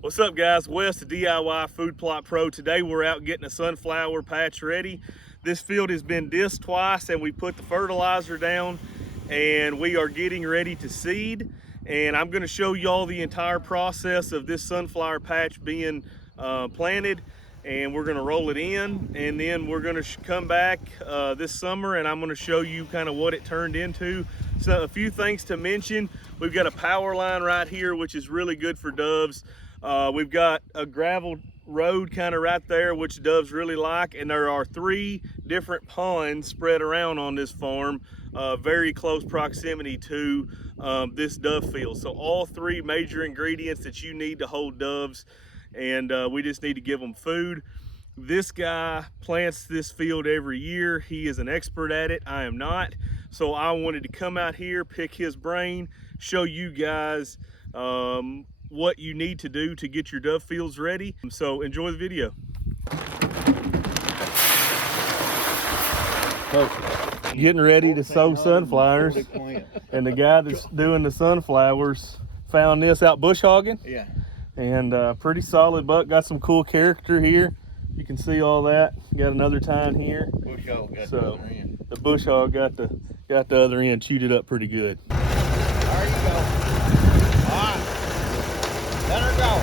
What's up, guys? Wes, the DIY Food Plot Pro. Today we're out getting a sunflower patch ready. This field has been disked twice and we put the fertilizer down and we are getting ready to seed. And I'm going to show you all the entire process of this sunflower patch being planted, and we're going to roll it in, and then we're going to come back this summer and I'm going to show you kind of what it turned into. So a few things to mention: we've got a power line right here, which is really good for doves. We've got a gravel road kind of right there, which doves really like, and there are 3 different ponds spread around on this farm, very close proximity to this dove field. So all 3 major ingredients that you need to hold doves, and we just need to give them food. This guy plants this field every year. He is an expert at it. I am not. So I wanted to come out here, pick his brain, show you guys what you need to do to get your dove fields ready. So enjoy the video. Getting ready to sow sunflowers, and the guy that's doing the sunflowers found this out bush hogging. Yeah. And pretty solid buck. Got some cool character here. You can see all that. Got another tine here. Bush hog got So the other end. the bush hog got the other end, chewed it up pretty good. There you go. All right. Let her go.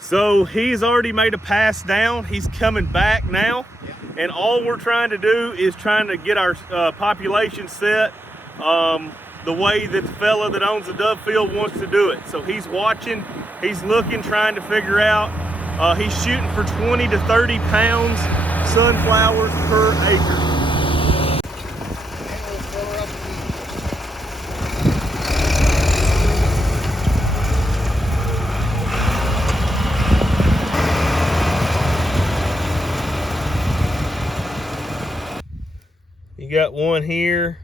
So he's already made a pass down. He's coming back now. And all we're trying to do is trying to get our population set the way that the fella that owns the dove field wants to do it. So he's watching, he's looking, trying to figure out. He's shooting for 20 to 30 pounds sunflowers per acre. You got one here,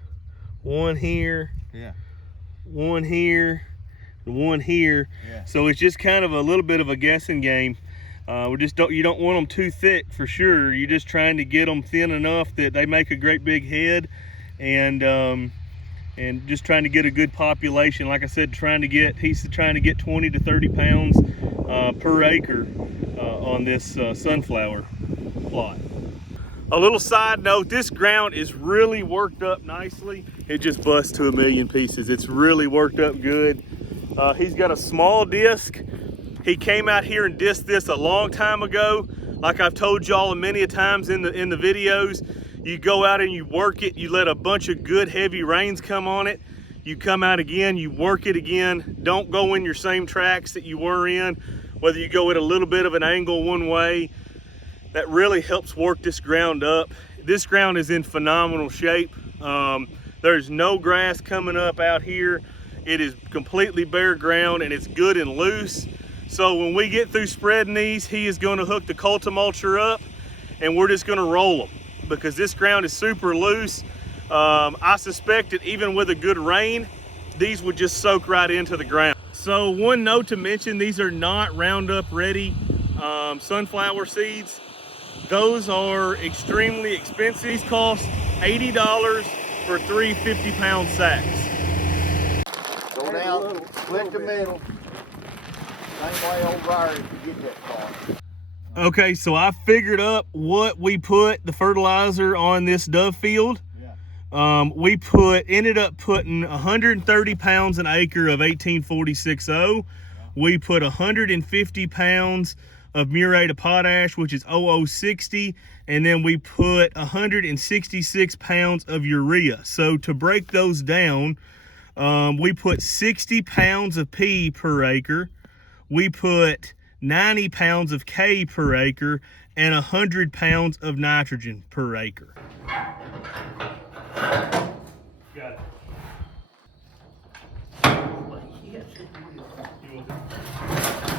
one here, Yeah. one here, and one here. Yeah. So it's just kind of a little bit of a guessing game. You don't want them too thick for sure. You're just trying to get them thin enough that they make a great big head, and just trying to get a good population. Like I said, he's trying to get 20 to 30 pounds per acre on this sunflower plot. A little side note, this ground is really worked up nicely. It just busts to a million pieces. It's really worked up good. He's got a small disc. He came out here and disked this a long time ago. Like I've told y'all many a times in the videos, you go out and you work it, you let a bunch of good heavy rains come on it, you come out again, you work it again. Don't go in your same tracks that you were in, whether you go at a little bit of an angle one way. That really helps work this ground up. This ground is in phenomenal shape. There's no grass coming up out here. It is completely bare ground and it's good and loose. So when we get through spreading these, he is going to hook the Cultimulture up and we're just going to roll them because this ground is super loose. I suspect that even with a good rain, these would just soak right into the ground. So one note to mention, these are not Roundup ready sunflower seeds. Those are extremely expensive. These cost $80 for 3 50-pound sacks. Go down, split the middle. Same way over there if you get that far. Okay, so I figured up what we put the fertilizer on this dove field. Yeah. We ended up putting 130 pounds an acre of 1846-0. Yeah. We put 150 pounds of muriate of potash, which is 0060, and then we put 166 pounds of urea. So to break those down, we put 60 pounds of P per acre, we put 90 pounds of K per acre, and 100 pounds of nitrogen per acre. Got it.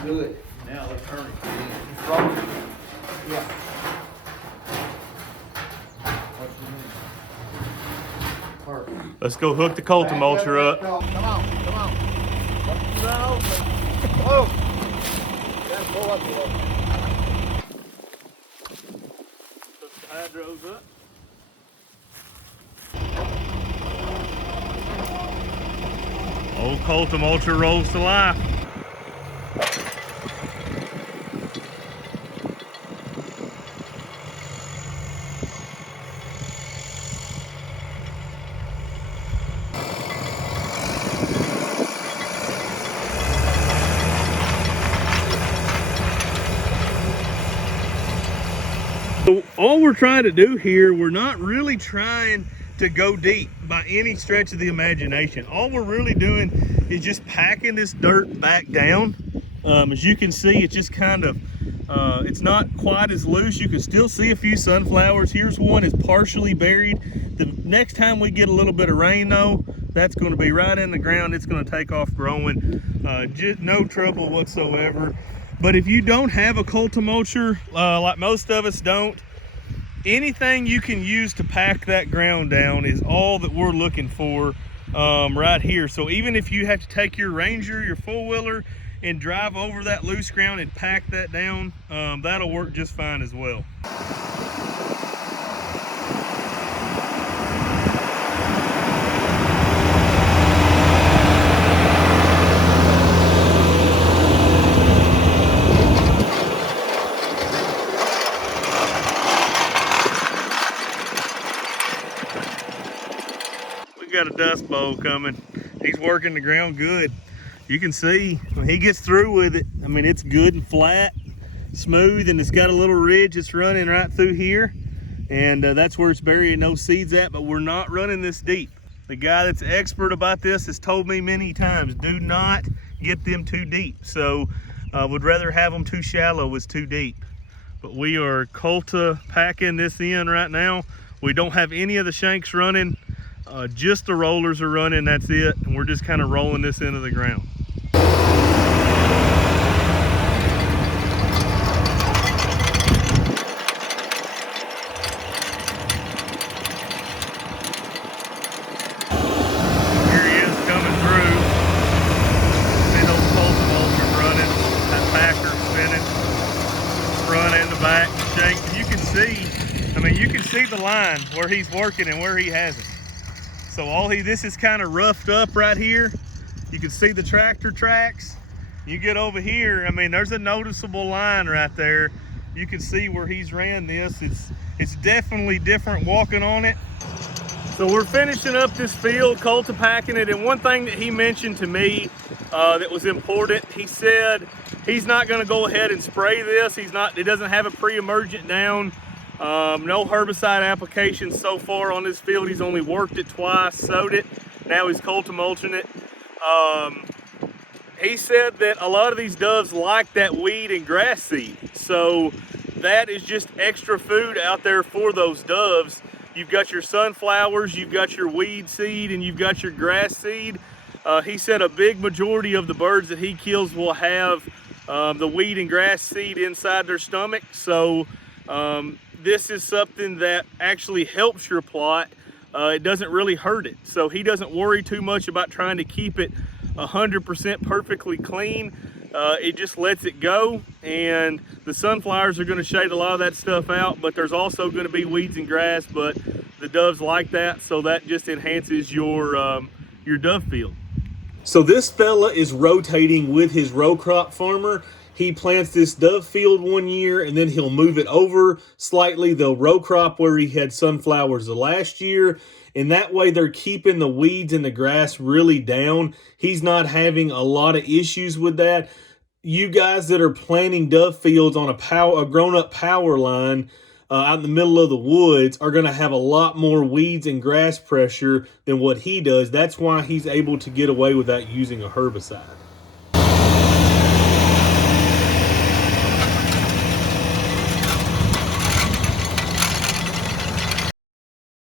Good. Now let's turn it. Yeah. Perfect. Let's go hook the Cultimulture up. Come on, come on. Let's run over. Whoa! Gotta pull up a little. Put the hydros up. Old Coltum Ultra rolls to life. So all we're trying to do here, we're not really trying to go deep by any stretch of the imagination. All we're really doing is just packing this dirt back down. As you can see, it's just kind of, it's not quite as loose. You can still see a few sunflowers. Here's one is partially buried. The next time we get a little bit of rain though, that's going to be right in the ground. It's going to take off growing. Just no trouble whatsoever. But if you don't have a cultimulcher, like most of us don't, anything you can use to pack that ground down is all that we're looking for right here. So even if you have to take your Ranger, your four-wheeler, and drive over that loose ground and pack that down, that'll work just fine as well. Got a dust bowl coming. He's working the ground good. You can see when he gets through with it, I mean, it's good and flat, smooth, and it's got a little ridge that's running right through here, and that's where it's burying those seeds at. But we're not running this deep. The guy that's expert about this has told me many times, do not get them too deep. So would rather have them too shallow as too deep. But we are Culta packing this in right now. We don't have any of the shanks running. Just the rollers are running, that's it, and we're just kind of rolling this into the ground. Here he is coming through. See those cultimulchers running, that packer spinning, front and the back, shanks. And you can see, I mean, you can see the line where he's working and where he hasn't. So this is kind of roughed up right here. You can see the tractor tracks. You get over here, I mean, there's a noticeable line right there. You can see where he's ran this. It's definitely different walking on it. So we're finishing up this field, Culta packing it, and one thing that he mentioned to me that was important, he said he's not gonna go ahead and spray this. He doesn't have a pre-emergent down. No herbicide application so far on this field. He's only worked it twice, sowed it. Now he's cultimulching it. He said that a lot of these doves like that weed and grass seed. So that is just extra food out there for those doves. You've got your sunflowers, you've got your weed seed, and you've got your grass seed. He said a big majority of the birds that he kills will have the weed and grass seed inside their stomach. So this is something that actually helps your plot. It doesn't really hurt it. So he doesn't worry too much about trying to keep it 100% perfectly clean. It just lets it go, and the sunflowers are going to shade a lot of that stuff out, but there's also going to be weeds and grass, but the doves like that, so that just enhances your dove field. So this fella is rotating with his row crop farmer. He plants this dove field one year, and then he'll move it over slightly. They'll row crop where he had sunflowers the last year, and that way they're keeping the weeds and the grass really down. He's not having a lot of issues with that. You guys that are planting dove fields on a grown-up power line out in the middle of the woods are going to have a lot more weeds and grass pressure than what he does. That's why he's able to get away without using a herbicide.